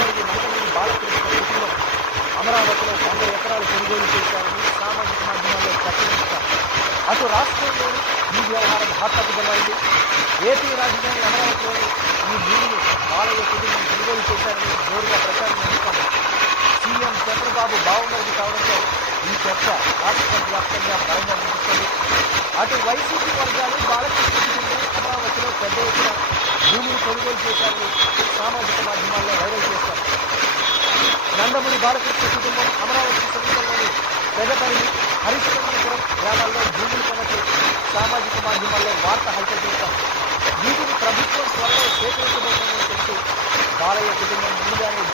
చెందినవారికి నందమూరి బాలకృష్ణ కుటుంబం అమరావతిలో 100 ఎకరాలు కొనుగోలు చేశారని సామాజిక మాధ్యమాల్లో ప్రచురించారు. అటు రాష్ట్రంలోని ఈ వ్యవహారం హాట్టాపిదమైంది. ఏపీ రాజధాని అమరావతిలోని ఈ భూమిని బాలయ్య కుటుంబం కొనుగోలు చేశారని జోరుగా ప్రచారం అందుతోంది. సీఎం చంద్రబాబు బావమరిది కావడంతో ఈ చర్చ రాష్ట్ర వ్యాప్తంగా బలంగా వినిపిస్తుంది. అటు వైసీపీ వర్గాలు బాలకృష్ణ కుటుంబం అమరావతిలో పెద్ద ఎత్తున భూమిని కొనుగోలు చేశారని సామాజిక మాధ్యమాల్లో వైరల్ చేశారు. నందమూరి బాలకృష్ణ కుటుంబం అమరావతి సమీపంలోని పెదపల్లి, హరిశ్చంద్రపురం గ్రామాల్లో భూములు కొన్నట్లు సామాజిక మాధ్యమాల్లో వార్త హల్చల్ చేశారు. వీటిని ప్రభుత్వం త్వరలో సేకరించబోతుందని తెలిసి బాలయ్య కుటుంబం ముందుగానే